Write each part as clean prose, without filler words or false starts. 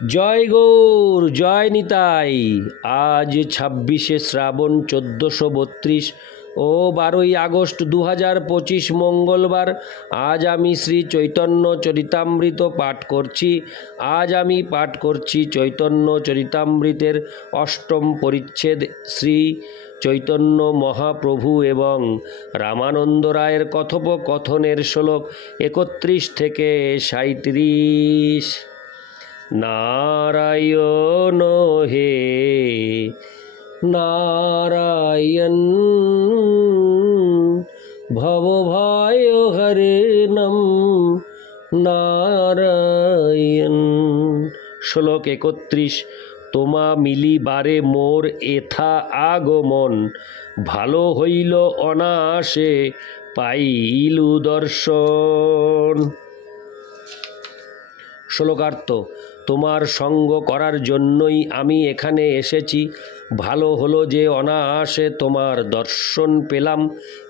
জয় গৌর, জয় নিতাই। আজ 26শে শ্রাবণ 1432 ও 12ই আগস্ট 2025 মঙ্গলবার। আজ আমি শ্রী চৈতন্য চরিতামৃত পাঠ করছি। আজ আমি পাঠ করছি চৈতন্য চরিতামৃতের অষ্টম পরিচ্ছেদ, শ্রী চৈতন্য মহাপ্রভু এবং রামানন্দ রায়ের কথোপকথনের শ্লোক 31 থেকে 37। নারায়ণ হে নারায়ণ, ভবভয় হরিণম নারায়ণ। শ্লোক 31। তোমা মিলিবারে মোর এথা আগমন, ভালো হইল অনায়াসে পাইলু দর্শন। শ্লোকার্থ: তোমার সঙ্গ করার জন্যই আমি এখানে এসেছি, ভালো হলো যে অনায়াসে তোমার দর্শন পেলাম।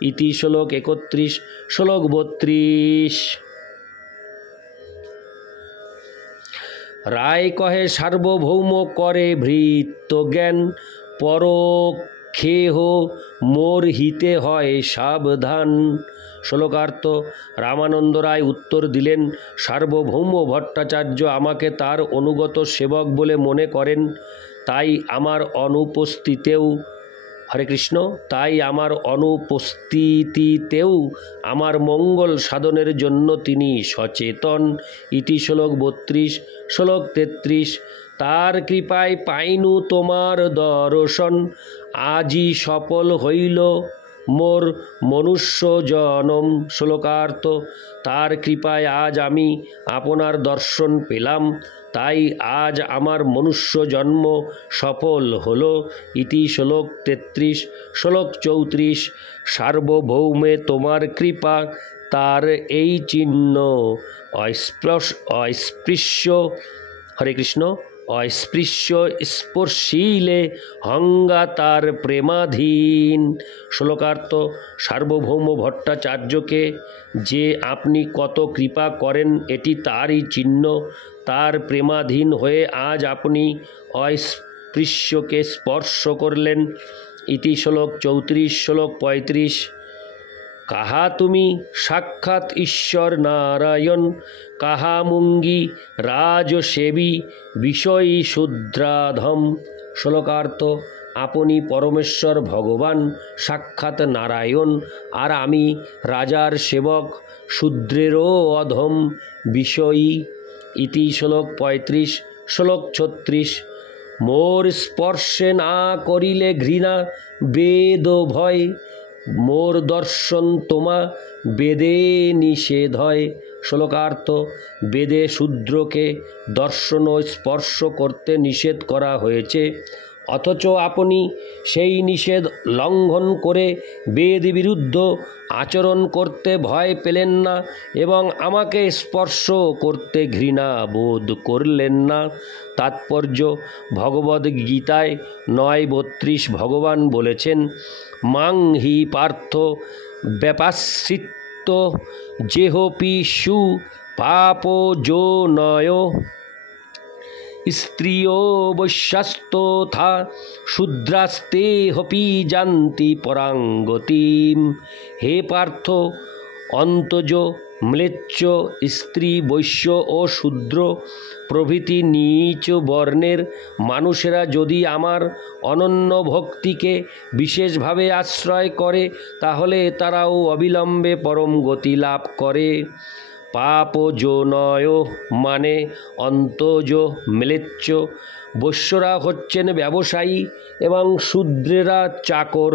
ইতি শ্লোক 31। শ্লোক 32। রায় কহে সার্বভৌম করে ভৃত্য জ্ঞান, পরক্ষেহ মোর হিতে হয় সাবধান। শ্লোকার্থ: রামানন্দ রায় উত্তর দিলেন, সার্বভৌম ভট্টাচার্য আমাকে তার অনুগত সেবক বলে মনে করেন, তাই আমার অনুপস্থিতিতেও আমার মঙ্গল সাধনের জন্য তিনি সচেতন। ইতি শ্লোক 32। শ্লোক 33। তার কৃপায় পাইনু তোমার দর্শন, আজই সফল হইল মোর মনুষ্য জনম। শ্লোকার্থ: তার কৃপায় আজ আমি আপনার দর্শন পেলাম, তাই আজ আমার মনুষ্য জন্ম সফল হল। ইতি শ্লোক 33। শ্লোক 34। সার্বভৌমে তোমার কৃপা, তার এই চিহ্ন অস্পৃশ্য হরে কৃষ্ণ অস্পৃশ্য স্পর্শিলে হঙ্গা তার প্রেমাধীন। শ্লোকার্থ: সার্বভৌম ভট্টাচার্যকে যে আপনি কত কৃপা করেন এটি তারই চিহ্ন। তার প্রেমাধীন হয়ে আজ আপনি অস্পৃশ্যকে স্পর্শ করলেন। ইতি শ্লোক 34। শ্লোক 35। কাহা তুমি সাক্ষাৎ ঈশ্বর নারায়ণ, কাহা মুঙ্গি রাজসেবী বিষয়ী শূদ্রাধম। শ্লোকার্থ: আপনি পরমেশ্বর ভগবান সাক্ষাৎ নারায়ণ, আর আমি রাজার সেবক, শূদ্রেরও অধম বিষয়ী। ইতি শ্লোক 35। শ্লোক 36। মোর স্পর্শে না করিলে ঘৃণা বেদ ভয়, মোর দর্শন তোমা বেদে নিষেধ হয়। শ্লোকার্থ: বেদে শূদ্রকে দর্শন ও স্পর্শ করতে নিষেধ করা হয়েছে, অথচ আপনি সেই নিষেধ লঙ্ঘন করে বেদ বিরুদ্ধ আচরণ করতে ভয় পেলেন না এবং আমাকে স্পর্শ করতে ঘৃণা বোধ করলেন না। তাৎপর্য: ভগবদ্গীতায় 9:32 ভগবান বলেছেন, মাং হি পার্থ ব্যপাশ্রিত্য যেহপি সু পাপযোনয় স্ত্রিয় বৈশ্যাস্তথা শূদ্রাস্তে হপি জান্তি পরাঙ্গতিম। হে পার্থ, অন্তজ, ম্লেচ্ছ, স্ত্রী, বৈশ্য ও শূদ্র প্রভৃতি নীচ বর্ণের মানুষেরা যদি আমার অনন্য ভক্তিকে বিশেষভাবে আশ্রয় করে তাহলে তারাও অবিলম্বে পরম গতি লাভ করে। পাপযোনয় মানে অন্তজ, ম্লেচ্ছ। বৈশ্যরা হচ্ছেন ব্যবসায়ী এবং শূদ্রেরা চাকর।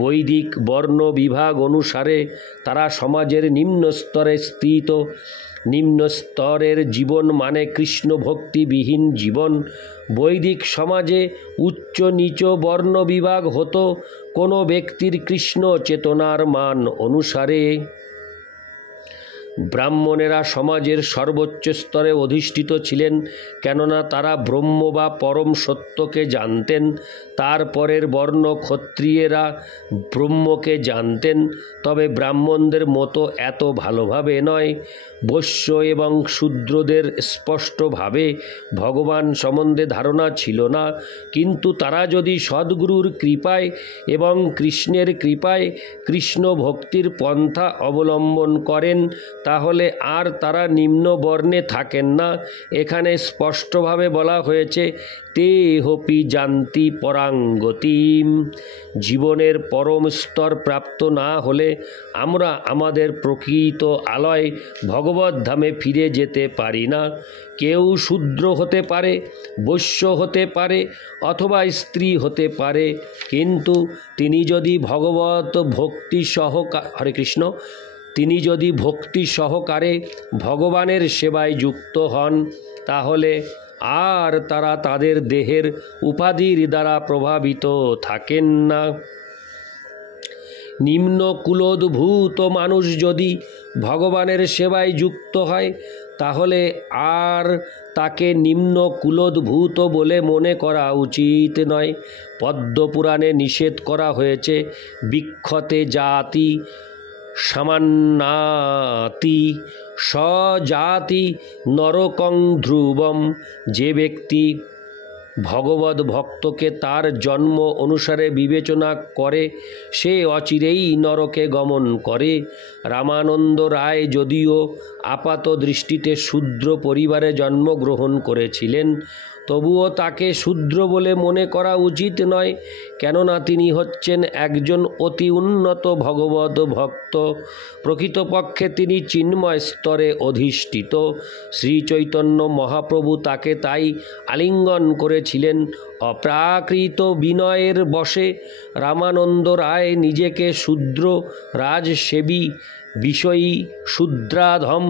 বৈদিক বর্ণ বিভাগ অনুসারে তারা সমাজের নিম্ন স্তরে স্থিত। নিম্ন স্তরের জীবন মানে কৃষ্ণ ভক্তিবিহীন জীবন। বৈদিক সমাজে উচ্চ নিচ বর্ণ বিভাগ হতো কোনো ব্যক্তির কৃষ্ণ চেতনার মান অনুসারে। ব্রাহ্মণেরা সমাজের সর্বোচ্চ স্তরে অধিষ্ঠিত ছিলেন, কেননা তারা ব্রহ্ম বা পরম সত্যকে জানতেন। তারপরের বর্ণ ক্ষত্রিয়েরা ব্রহ্মকে জানতেন, তবে ব্রাহ্মণদের মতো এত ভালোভাবে নয়। বৈশ্য এবং শূদ্রদের স্পষ্টভাবে ভগবান সম্বন্ধে ধারণা ছিল না, কিন্তু তারা যদি সদ্গুরুর কৃপায় এবং কৃষ্ণের কৃপায় কৃষ্ণ ভক্তির পন্থা অবলম্বন করেন তাহলে আর তারা নিম্ন বর্ণে থাকেন না। এখানে স্পষ্টভাবে বলা হয়েছে তে হপি জান্তি পরাঙ্গতিম। জীবনের পরম স্তর প্রাপ্ত না হলে আমরা আমাদের প্রকৃত আলয় ভগবত ধামে ফিরে যেতে পারি না। কেউ শূদ্র হতে পারে, বৈশ্য হতে পারে অথবা স্ত্রী হতে পারে, কিন্তু তিনি যদি ভগবত ভক্তি হরে কৃষ্ণ তিনি যদি ভক্তি সহকারে ভগবানের সেবায় যুক্ত হন তাহলে আর তারা তাদের দেহের উপাধির দ্বারা প্রভাবিত থাকেন না। নিম্ন কুলোদ্ভূত মানুষ যদি ভগবানের সেবায় যুক্ত হয় তাহলে আর তাকে নিম্ন কুলোদ্ভূত বলে মনে করা উচিত নয়। পদ্মপুরাণে নিষেধ করা হয়েছে বিক্ষতে জাতি সামান্নাতি স্বজাতি নরকং ধ্রুবম। যে ব্যক্তি ভগবত ভক্তকে তার জন্ম অনুসারে বিবেচনা করে সে অচিরেই নরকে গমন করে। রামানন্দ রায় যদিও আপাত দৃষ্টিতে শূদ্র পরিবারে জন্মগ্রহণ করেছিলেন, তবুও তাকে শূদ্র বলে মনে করা উচিত নয়, কেননা তিনি হচ্ছেন একজন অতি উন্নত ভগবত ভক্ত। প্রকৃতপক্ষে তিনি চিন্ময় স্তরে অধিষ্ঠিত। শ্রীচৈতন্য মহাপ্রভু তাকে তাই আলিঙ্গন করেছিলেন। অপ্রাকৃত বিনয়ের বশে রামানন্দ রায় নিজেকে শূদ্র রাজসেবী বিষয়ী শূদ্রাধম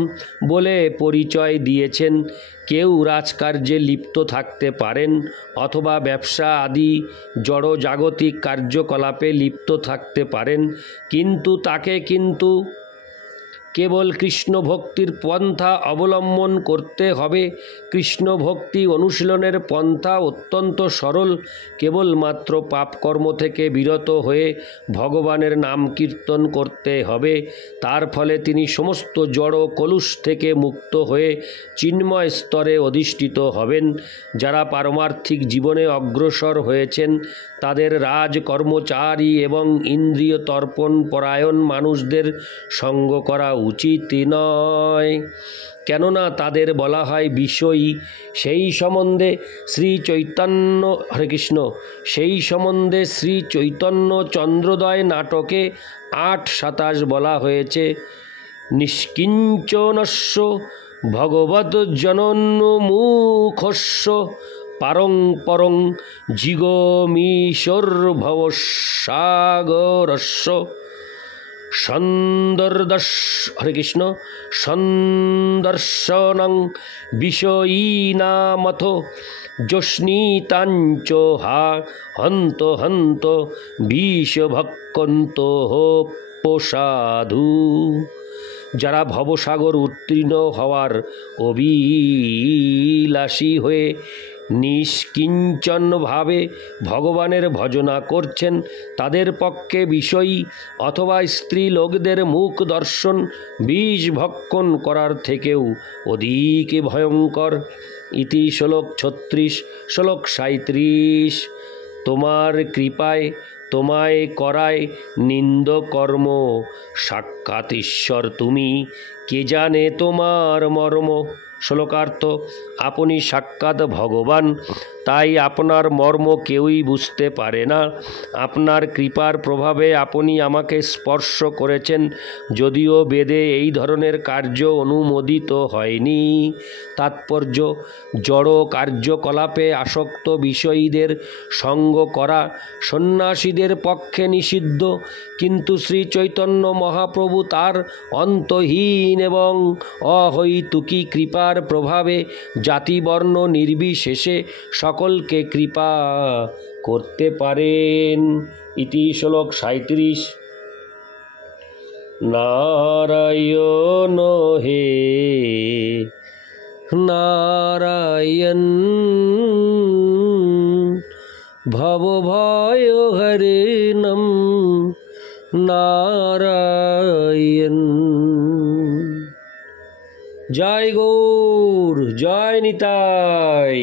বলে পরিচয় দিয়েছেন। কেউ রাজকার্যে লিপ্ত থাকতে পারেন অথবা ব্যবসা আদি জড়জাগতিক কার্যকলাপে লিপ্ত থাকতে পারেন, কিন্তু তাকে কেবল কৃষ্ণ ভক্তির পন্থা অবলম্বন করতে হবে। কৃষ্ণ ভক্তি অনুশীলনের পন্থা অত্যন্ত সরল। কেবলমাত্র পাপকর্ম থেকে বিরত হয়ে ভগবানের নাম কীর্তন করতে হবে। তার ফলে তিনি সমস্ত জড় কলুষ থেকে মুক্ত হয়ে চিন্ময় স্তরে অধিষ্ঠিত হবেন। যারা পারমার্থিক জীবনে অগ্রসর হয়েছেন তাদের রাজকর্মচারী এবং ইন্দ্রিয় তর্পণ পরায়ণ মানুষদের সঙ্গ করা উচিত নয়, কেননা তাদের বলা হয় বিষয়ী। সেই সম্বন্ধে শ্রী চৈতন্য চন্দ্রোদয় নাটকে 8:27 বলা হয়েছে নিষ্কিঞ্চনস্য ভগবদ্জনন্মুখস্য পারং পরং জিগমীশ্বরভবসাগরস্য সন্দর্শনং বিষয়ীনামথ যোষ্ণীতাঞ্চ হা হন্ত হন্ত বিষভক্ষন্ত পোষাধু। যারা ভবসাগর উত্তীর্ণ হওয়ার অভিলাষী হয়ে নিষ্কিঞ্চনভাবে ভগবানের ভজনা করছেন তাদের পক্ষে বিষয়ী অথবা স্ত্রী লোকদের মুখ দর্শন বিষ ভক্ষণ করার থেকেও অধিক ভয়ঙ্কর। ইতি শ্লোক 36। শ্লোক 37। তোমার কৃপায় তোমায় করায় নিন্দ কর্ম, সাক্ষাৎ ঈশ্বর তুমি, কে জানে তোমার মর্ম। শ্লোকার্থ: আপনি সাক্ষাৎ ভগবান, তাই আপনার মর্ম কেউই বুঝতে পারে না। আপনার কৃপার প্রভাবে আপনি আমাকে স্পর্শ করেছেন, যদিও বেদে এই ধরনের কার্য অনুমোদিত হয়নি। তাৎপর্য: জড় কার্যকলাপে আসক্ত বিষয়ীদের সঙ্গ করা সন্ন্যাসীদের পক্ষে নিষিদ্ধ, কিন্তু শ্রী চৈতন্য মহাপ্রভু তার অন্তহীন এবং অহৈতুকী কৃপার প্রভাবে জাতিবর্ণ নির্বিশেষে সকলকে কৃপা করতে পারেন। ইতি শ্লোক 37। নারায়ণ হে নারায়ণ ভবভয়হরিণম নারায়ণ। জয় গৌর, জয় নিতাই।